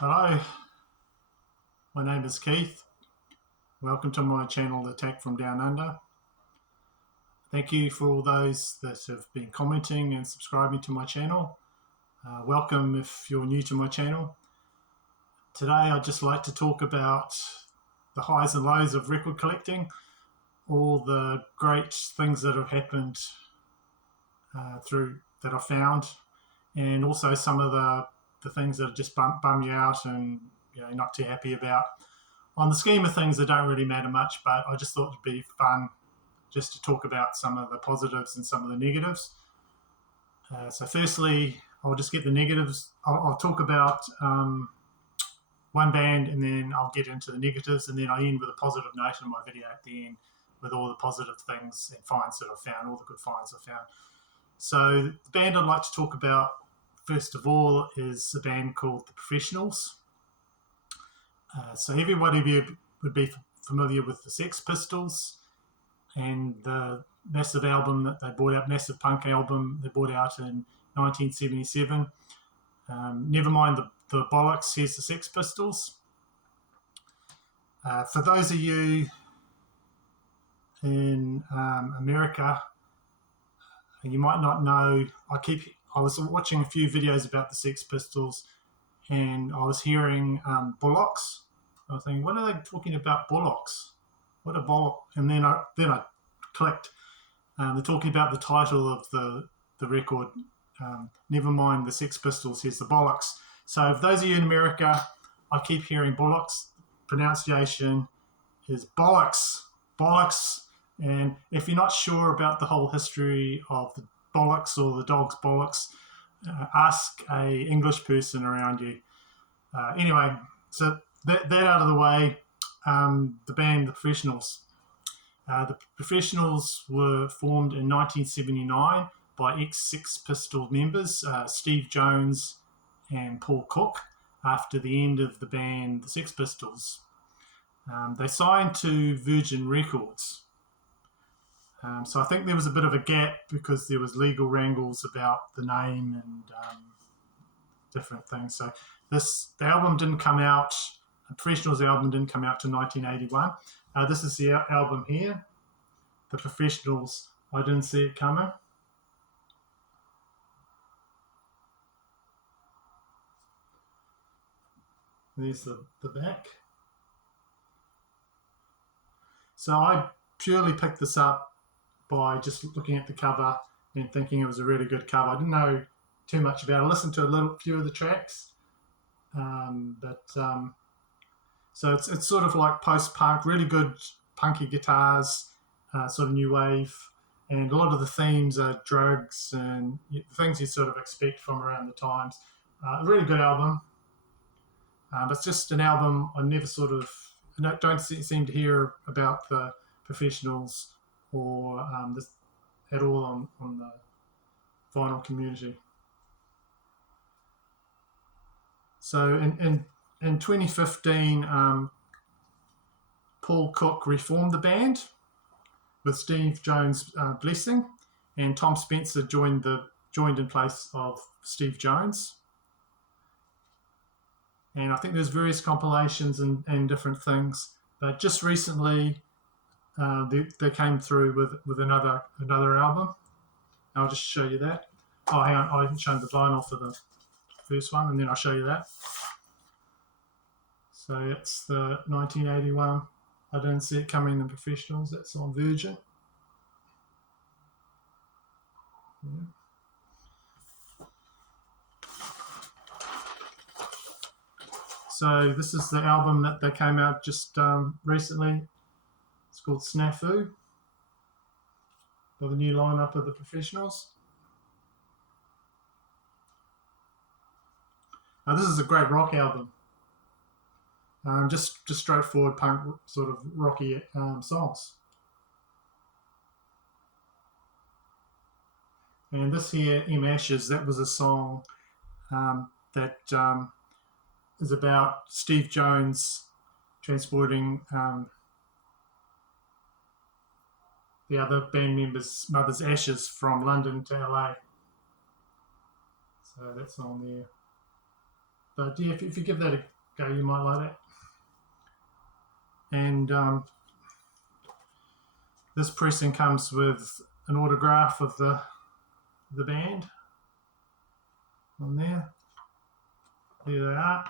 Hello, my name is Keith. Welcome to my channel, Attack from Down Under. Thank you for all those that have been commenting and subscribing to my channel. Welcome if you're new to my channel. Today I'd just like to talk about the highs and lows of record collecting, all the great things that have happened that I found, and also some of the things that just bum you out and not too happy about. On the scheme of things, they don't really matter much, but I just thought it'd be fun just to talk about some of the positives and some of the negatives. So firstly, I'll just get the negatives. I'll talk about one band, and then I'll get into the negatives, and then I end with a positive note in my video at the end with all the positive things and finds that I've found, all the good finds I've found. So the band I'd like to talk about first of all is a band called The Professionals. So everybody would be familiar with the Sex Pistols and the massive album that they brought out, massive punk album they brought out in 1977. Never mind the bollocks, here's the Sex Pistols. For those of you in America, you might not know, I was watching a few videos about the Sex Pistols, and I was hearing bullocks. I was thinking, what are they talking about, bullocks? What a bollock? And then I clicked. They're talking about the title of the record, Never Mind the Sex Pistols, here's the bollocks. So for those of you in America, I keep hearing bullocks. Pronunciation is bollocks, bollocks. And if you're not sure about the whole history of the bollocks or the dog's bollocks, ask a English person around you. Anyway, so that out of the way, the band The Professionals. The Professionals were formed in 1979 by ex-Sex Pistols members Steve Jones and Paul Cook after the end of the band The Sex Pistols. They signed to Virgin Records. So I think there was a bit of a gap because there was legal wrangles about the name and different things. So the album didn't come out, the Professionals album didn't come out to 1981. This is the album here, The Professionals, I Didn't See It Coming. There's the back. So I purely picked this up by just looking at the cover and thinking it was a really good cover. I didn't know too much about it. I listened to a few of the tracks, so it's sort of like post-punk, really good punky guitars, sort of new wave, and a lot of the themes are drugs and things you sort of expect from around the times. A really good album, but it's just an album I never don't seem to hear about the Professionals or this at all on the vinyl community. So in 2015, Paul Cook reformed the band with Steve Jones' blessing, and Tom Spencer joined in place of Steve Jones. And I think there's various compilations and different things, but just recently they came through with another album. I'll just show you that. Oh, hang on, I haven't shown the vinyl for the first one, and then I'll show you that. So it's the 1981 I Didn't See It Coming, The Professionals. That's on Virgin. Yeah. So this is the album that they came out just recently. It's called Snafu, by the new lineup of The Professionals. Now this is a great rock album. Just straightforward punk, sort of rocky songs. And this here, In Ashes, that was a song that is about Steve Jones transporting the other band members' mother's ashes from London to LA. So that's on there. But yeah, if you give that a go, you might like it. And this pressing comes with an autograph of the band on there. There they are.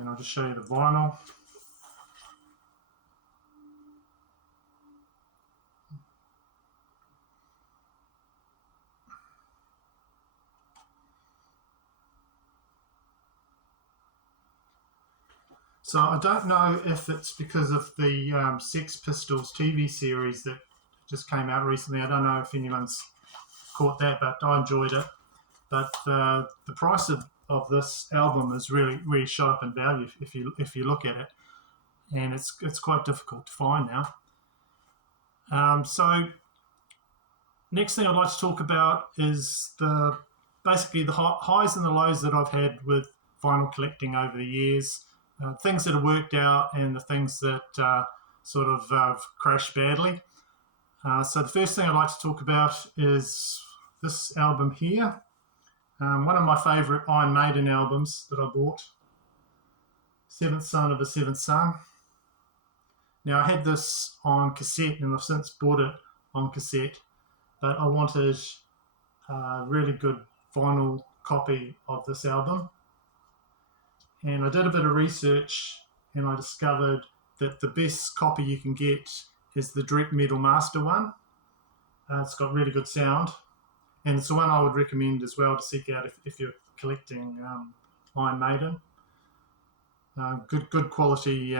And I'll just show you the vinyl. So I don't know if it's because of the Sex Pistols TV series that just came out recently. I don't know if anyone's caught that, but I enjoyed it. But the price of this album is really shot up in value if you look at it, and it's quite difficult to find now. So next thing I'd like to talk about is basically the highs and the lows that I've had with vinyl collecting over the years. Things that have worked out and the things that sort of crashed badly. So the first thing I'd like to talk about is this album here. One of my favourite Iron Maiden albums that I bought, Seventh Son of a Seventh Son. Now I had this on cassette and I've since bought it on cassette, but I wanted a really good vinyl copy of this album. And I did a bit of research and I discovered that the best copy you can get is the Direct Metal Master one. It's got really good sound. And it's the one I would recommend as well to seek out if you're collecting Iron Maiden. Good quality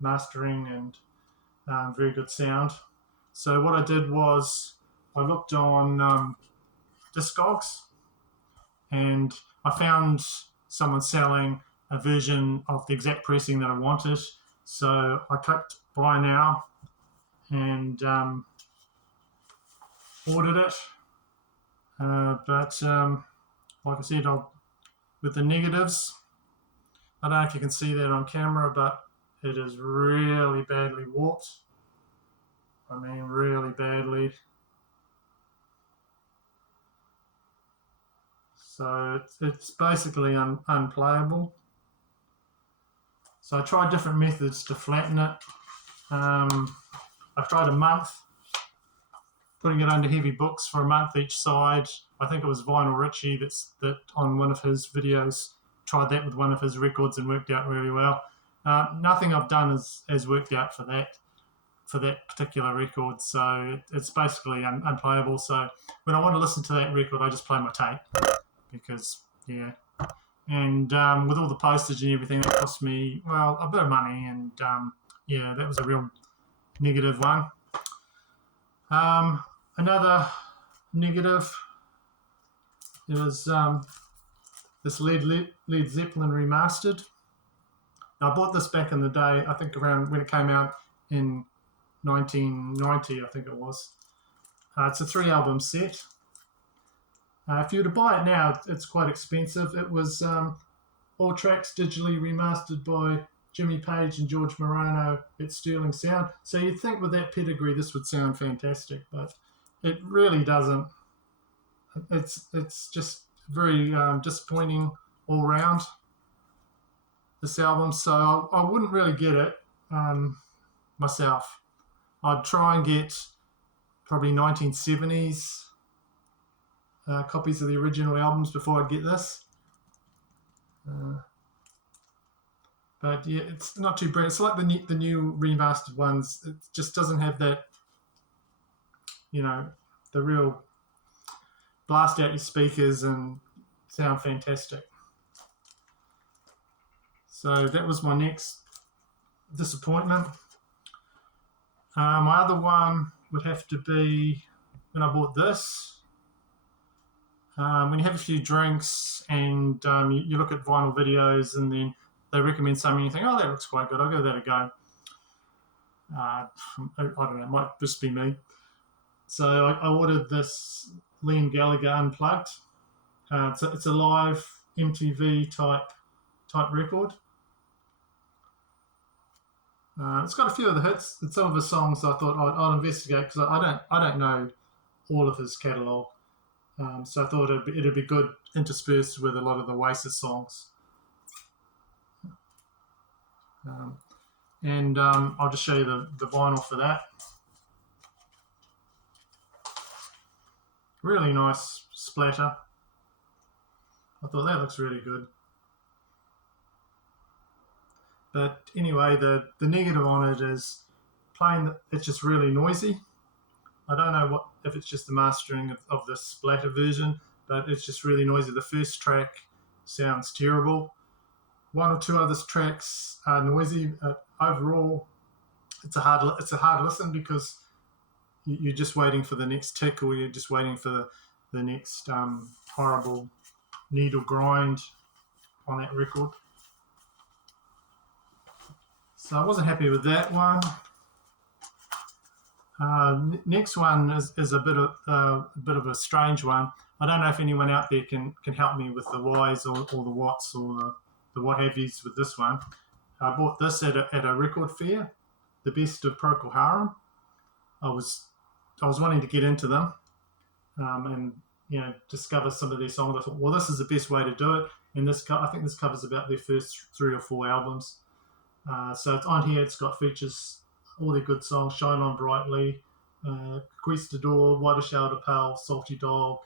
mastering and very good sound. So what I did was I looked on Discogs and I found someone selling a version of the exact pressing that I wanted. So I clicked buy now and ordered it. But like I said, with the negatives, I don't know if you can see that on camera, but it is really badly warped. I mean, really badly. So it's basically unplayable. So I tried different methods to flatten it. I've tried a month, putting it under heavy books for a month each side. I think it was Vinyl Richie that on one of his videos tried that with one of his records and worked out really well. Nothing I've done has worked out for that particular record, so it's basically unplayable. So when I want to listen to that record, I just play my tape because, yeah. And with all the postage and everything, that cost me, well, a bit of money, and yeah, that was a real negative one. Another negative is this Led Zeppelin Remastered. Now, I bought this back in the day, I think around when it came out in 1990, I think it was. It's a 3-album set. If you were to buy it now, it's quite expensive. It was all tracks digitally remastered by Jimmy Page and George Morano at Sterling Sound. So you'd think with that pedigree this would sound fantastic, but it really doesn't. It's just very disappointing all round, this album. So I wouldn't really get it myself. I'd try and get probably 1970s copies of the original albums before I'd get this. But yeah, it's not too brilliant. It's like the new remastered ones. It just doesn't have that, the real blast out your speakers and sound fantastic. So that was my next disappointment. My other one would have to be when I bought this. When you have a few drinks and you look at vinyl videos and then they recommend something, you think, oh, that looks quite good, I'll give that a go. I don't know, it might just be me. So I ordered this Liam Gallagher Unplugged. It's a live MTV type record. It's got a few of the hits. And some of his songs I thought I'd investigate because I don't know all of his catalogue. So I thought it'd be good interspersed with a lot of the Oasis songs. And I'll just show you the vinyl for that. Really nice splatter. I thought that looks really good. But anyway, the negative on it is it's just really noisy. I don't know if it's just the mastering of the splatter version, but it's just really noisy. The first track sounds terrible. One or two other tracks are noisy. Overall, it's a hard listen because you're just waiting for the next tick, or you're just waiting for the next horrible needle grind on that record. So I wasn't happy with that one. Next one is a bit of a strange one. I don't know if anyone out there can help me with the whys or the whats or the what have yous with this one. I bought this at a record fair, the Best of Procol Harum. I was wanting to get into them and discover some of their songs. I thought, well, this is the best way to do it. And I think this covers about their first 3 or 4 albums. So it's on here. It's got features all their good songs: Shine On Brightly, Conquistador, Whiter Shade of Pale, Salty Dog,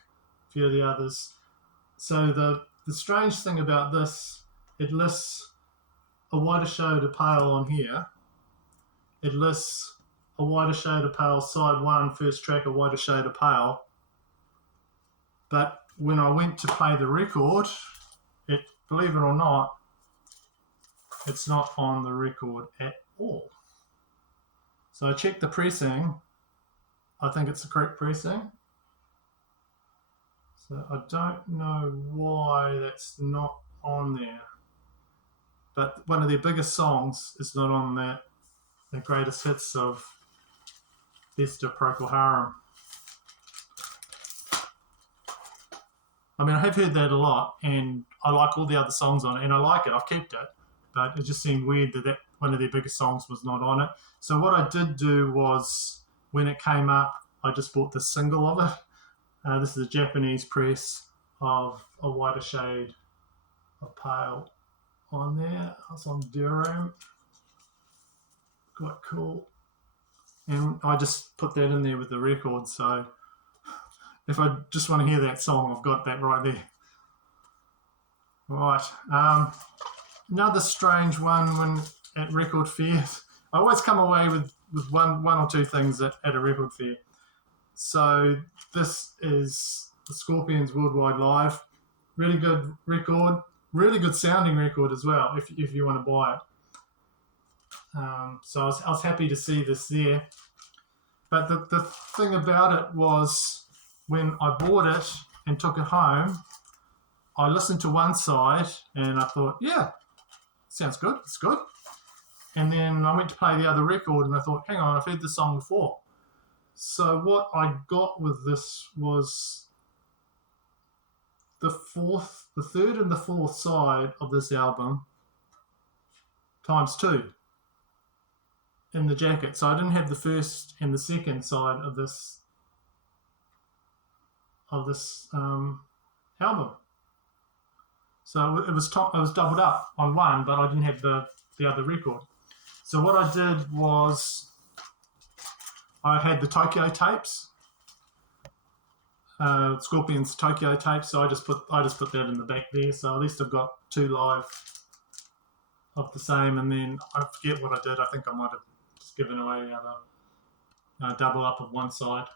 a few of the others. So the strange thing about this, it lists a Whiter Shade of Pale on here. It lists a Whiter Shade of Pale side 1, first track, a Whiter Shade of Pale. But when I went to play the record, believe it or not, it's not on the record at all. So I checked the pressing. I think it's the correct pressing. So I don't know why that's not on there. But one of their biggest songs is not on the greatest hits of Best of Procol Harum. I mean, I have heard that a lot, and I like all the other songs on it, and I like it. I've kept it, but it just seemed weird that one of their biggest songs was not on it. So what I did do was, when it came up, I just bought the single of it. This is a Japanese press of A Whiter Shade of Pale on there. It's on Durham. Quite cool. And I just put that in there with the record, so if I just want to hear that song, I've got that right there. Right. Another strange one when at record fairs. I always come away with one or two things at a record fair. So this is the Scorpions Worldwide Live. Really good record. Really good sounding record as well, if you want to buy it. So I was happy to see this there. But the thing about it was, when I bought it and took it home, I listened to one side and I thought, yeah, sounds good, it's good. And then I went to play the other record and I thought, hang on, I've heard this song before. So what I got with this was the third and the fourth side of this album times 2 in the jacket. So I didn't have the first and the second side of this album. So it was doubled up on one, but I didn't have the other record. So what I did was I had the Tokyo tapes, Scorpions Tokyo tapes. So I just put that in the back there. So at least I've got 2 live of the same. And then I forget what I did. I think I might have just given away the other double up of one side.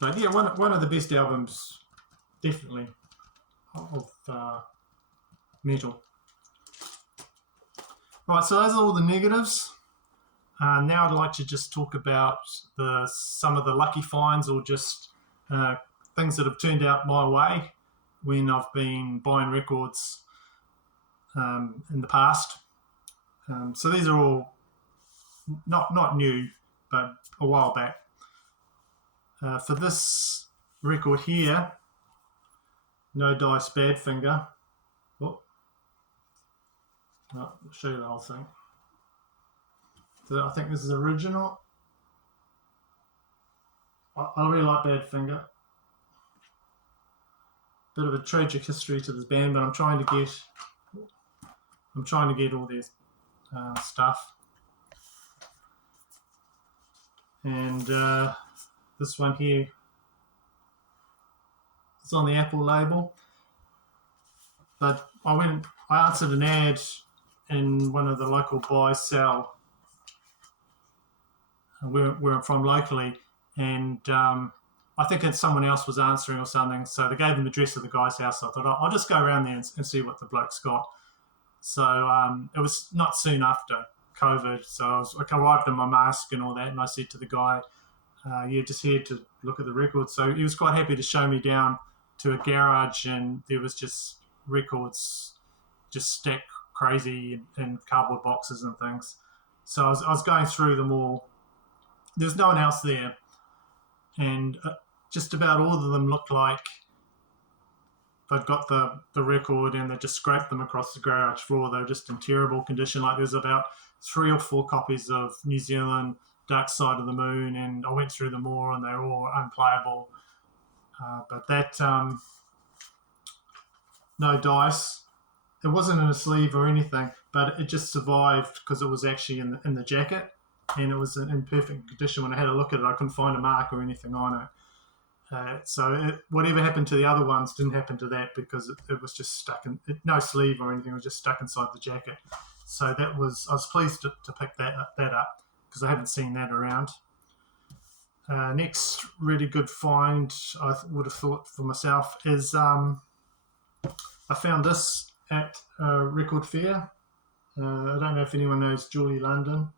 But yeah, one of the best albums, definitely, of metal. Right, so those are all the negatives. Now I'd like to just talk about some of the lucky finds, or just things that have turned out my way when I've been buying records in the past. So these are all not new, but a while back. For this record here, No Dice Badfinger. I'll show you the whole thing. I think this is original. I really like Badfinger. Bit of a tragic history to this band, but I'm trying to get all their stuff. And this one here, it's on the Apple label. But I answered an ad in one of the local buy sell where I'm from locally, and I think that someone else was answering or something. So they gave them the address of the guy's house. So I thought I'll just go around there and see what the bloke's got. So it was not soon after COVID. So I arrived in my mask and all that, and I said to the guy, just here to look at the records. So he was quite happy to show me down to a garage, and there was just records just stacked crazy in cardboard boxes and things. So I was going through them all. There was no one else there, and just about all of them looked like they'd got the record and they just scraped them across the garage floor. They were just in terrible condition. Like there's about 3 or 4 copies of New Zealand Dark Side of the Moon, and I went through them all and they're all unplayable. But that No Dice, it wasn't in a sleeve or anything, but it just survived because it was actually in the jacket, and it was in perfect condition. When I had a look at it, I couldn't find a mark or anything on it. Whatever happened to the other ones didn't happen to that, because it was just stuck in, no sleeve or anything, it was just stuck inside the jacket. So I was pleased to pick that up because I haven't seen that around. Next really good find, I would have thought for myself, is I found this at a record fair. I don't know if anyone knows Julie London.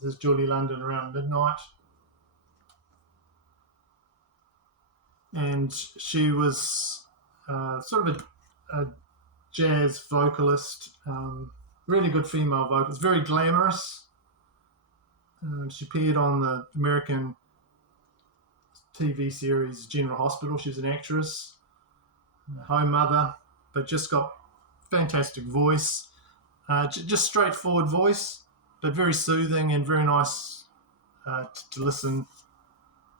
This is Julie London around midnight. And she was sort of a jazz vocalist, really good female vocalist, very glamorous. She appeared on the American TV series General Hospital. She was an actress, home mother, but just got fantastic voice, just straightforward voice, but very soothing and very nice to listen.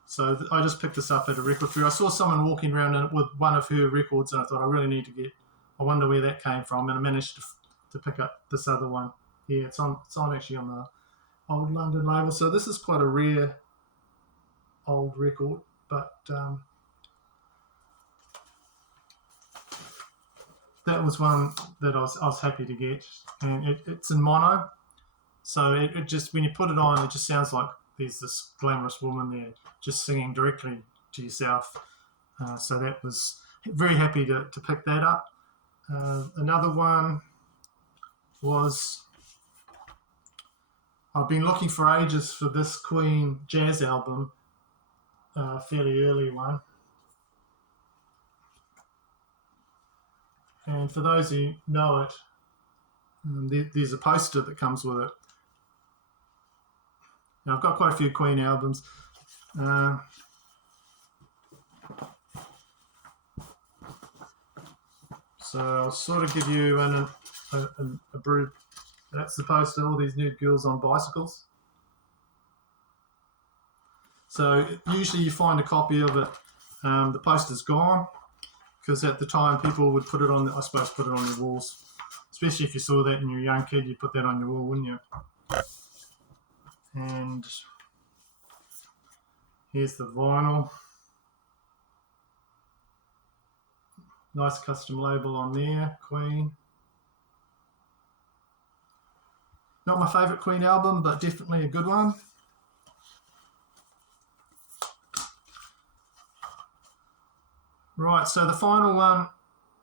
So I just picked this up at a record fair. I saw someone walking around with one of her records, and I thought I really need to I wonder where that came from, and I managed to pick up this other one here. It's on actually on the Old London label. So this is quite a rare old record, but that was one that I was happy to get, and it's in mono. So it just, when you put it on, it just sounds like there's this glamorous woman there just singing directly to yourself. So that was very happy to pick that up. Another one was, I've been looking for ages for this Queen jazz album, fairly early one. And for those who know it, there's a poster that comes with it. Now, I've got quite a few Queen albums. So I'll sort of give you a brief. That's the poster, all these nude girls on bicycles. So usually you find a copy of it. The poster's gone, because at the time people would put it on your walls. Especially if you saw that and you're a young kid, you'd put that on your wall, wouldn't you? And here's the vinyl. Nice custom label on there, Queen. Not my favourite Queen album, but definitely a good one. Right, so the final one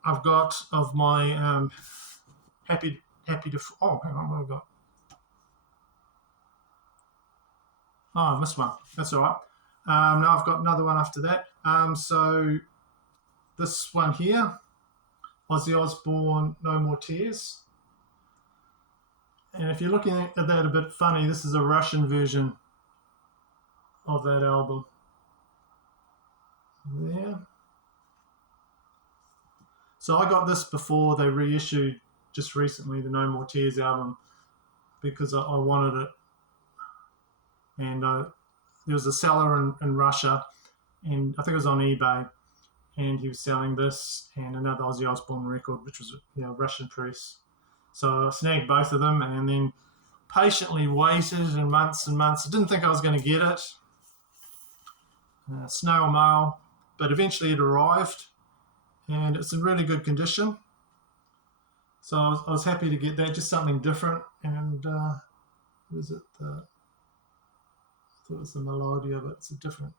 I've got of my happy to. Oh, hang on, what have I got? Oh, I missed one. That's all right. Now I've got another one after that. So this one here, Ozzy Osbourne, No More Tears. And if you're looking at that a bit funny, this is a Russian version of that album. There. So I got this before they reissued just recently the No More Tears album, because I wanted it and there was a seller in Russia, and I think it was on eBay, and he was selling this and another Ozzy Osbourne record, which was Russian press. So I snagged both of them, and then patiently waited and months. I didn't think I was going to get it. Snail mail, but eventually it arrived, and it's in really good condition. So I was happy to get that, just something different. And was it I thought it was the Melodia, but it's a different.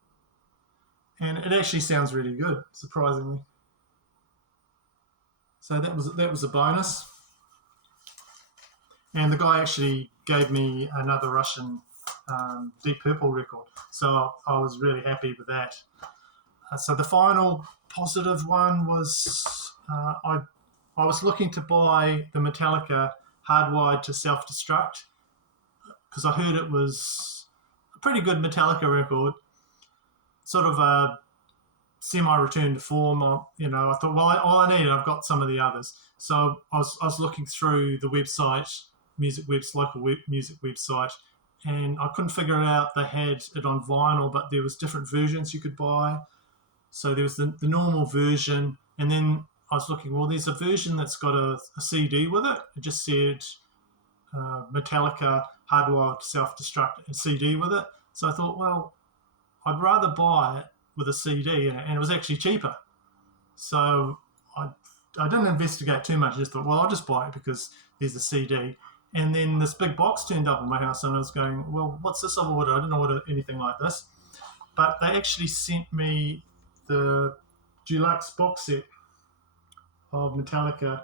And it actually sounds really good, surprisingly. So that was a bonus. And the guy actually gave me another Russian Deep Purple record. So I was really happy with that. So the final positive one was I was looking to buy the Metallica Hardwired to Self-Destruct because I heard it was a pretty good Metallica record, sort of a semi-return to form. I thought, well, all I need, I've got some of the others. So I was looking through the website, local music website, and I couldn't figure it out. They had it on vinyl, but there was different versions you could buy. So there was the normal version, and then I was looking, well, there's a version that's got a CD with it. It just said Metallica Hardwired to Self-Destruct, a CD with it. So I thought, well, I'd rather buy it with a CD in it, and it was actually cheaper. So I didn't investigate too much. I just thought, well, I'll just buy it because there's a CD. And then this big box turned up in my house, and I was going, well, what's this I've ordered? I didn't order anything like this. But they actually sent me the deluxe box set of Metallica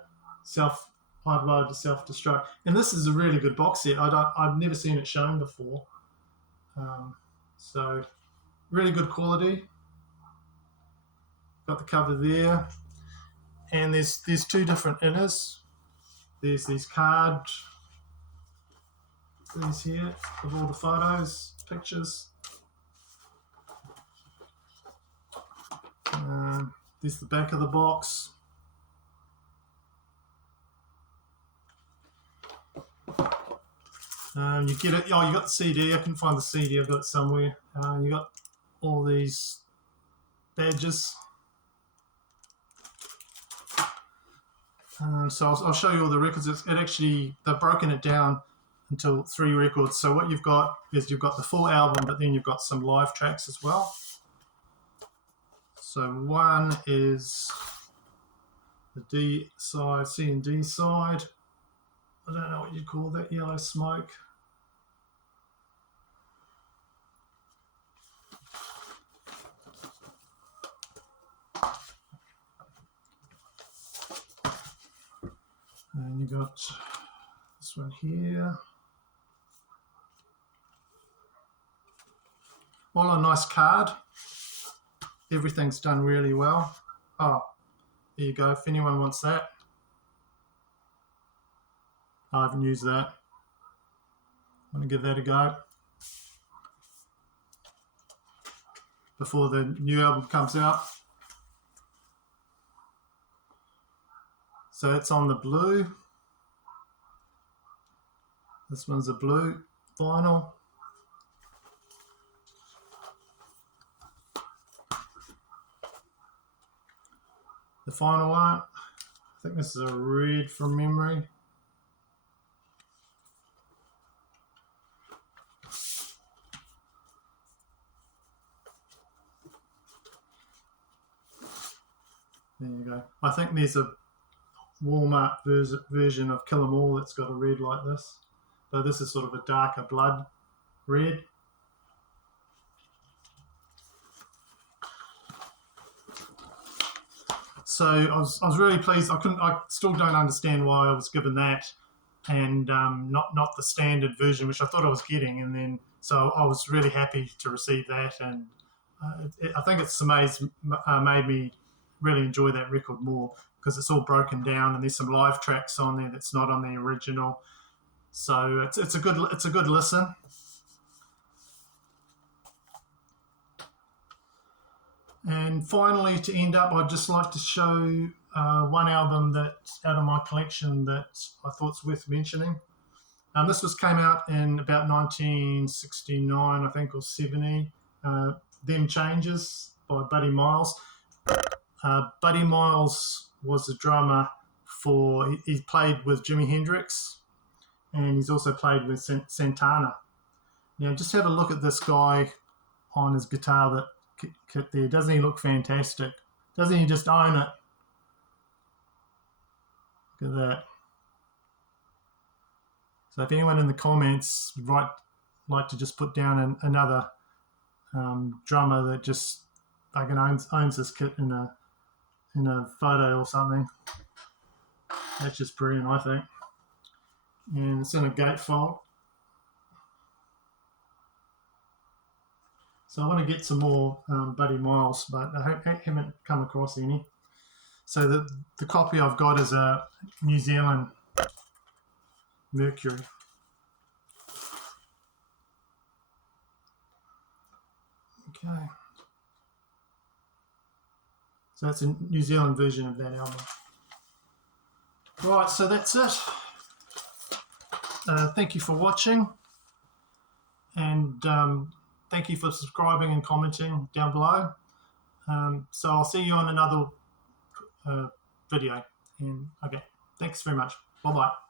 Hardwired to Self-Destruct, and this is a really good box set. I've never seen it shown before, so really good quality. Got the cover there, and there's two different inners. There's these card things here of all the photos, pictures. There's the back of the box. You get it. Oh, you got the CD. I couldn't find the CD. I've got it somewhere. You got all these badges. So I'll show you all the records. They've broken it down into 3 records. So what you've got is you've got the full album, but then you've got some live tracks as well. So one is the D side, C and D side. I don't know what you'd call that, Yellow Smoke. And you got this one here. All a nice card. Everything's done really well. Oh, there you go. If anyone wants that. I haven't used that. I'm going to give that a go before the new album comes out. So it's on the blue. This one's a blue vinyl. The final one, I think this is a red from memory. There you go. I think there's a warm-up version of Kill 'Em All that's got a red like this. So this is sort of a darker blood red. So I was really pleased. I still don't understand why I was given that, and not the standard version, which I thought I was getting. And then so I was really happy to receive that, and I think it's made me really enjoy that record more because it's all broken down and there's some live tracks on there that's not on the original. So it's a good listen. And finally, to end up, I'd just like to show one album that's out of my collection that I thought's worth mentioning. This came out in about 1969, I think, or 70. Them Changes by Buddy Miles. Buddy Miles was a drummer he played with Jimi Hendrix, and he's also played with Santana. Now, just have a look at this guy on his guitar, that kit there. Doesn't he look fantastic? Doesn't he just own it? Look at that. So if anyone in the comments would like to just put down another drummer that just fucking owns this kit in a photo or something, that's just brilliant, I think. And it's in a gatefold. So I want to get some more Buddy Miles, but I haven't come across any. So the copy I've got is a New Zealand Mercury. Okay. So that's a New Zealand version of that album. Right, so that's it. Thank you for watching, and thank you for subscribing and commenting down below. So I'll see you on another video. And okay, thanks very much. Bye-bye.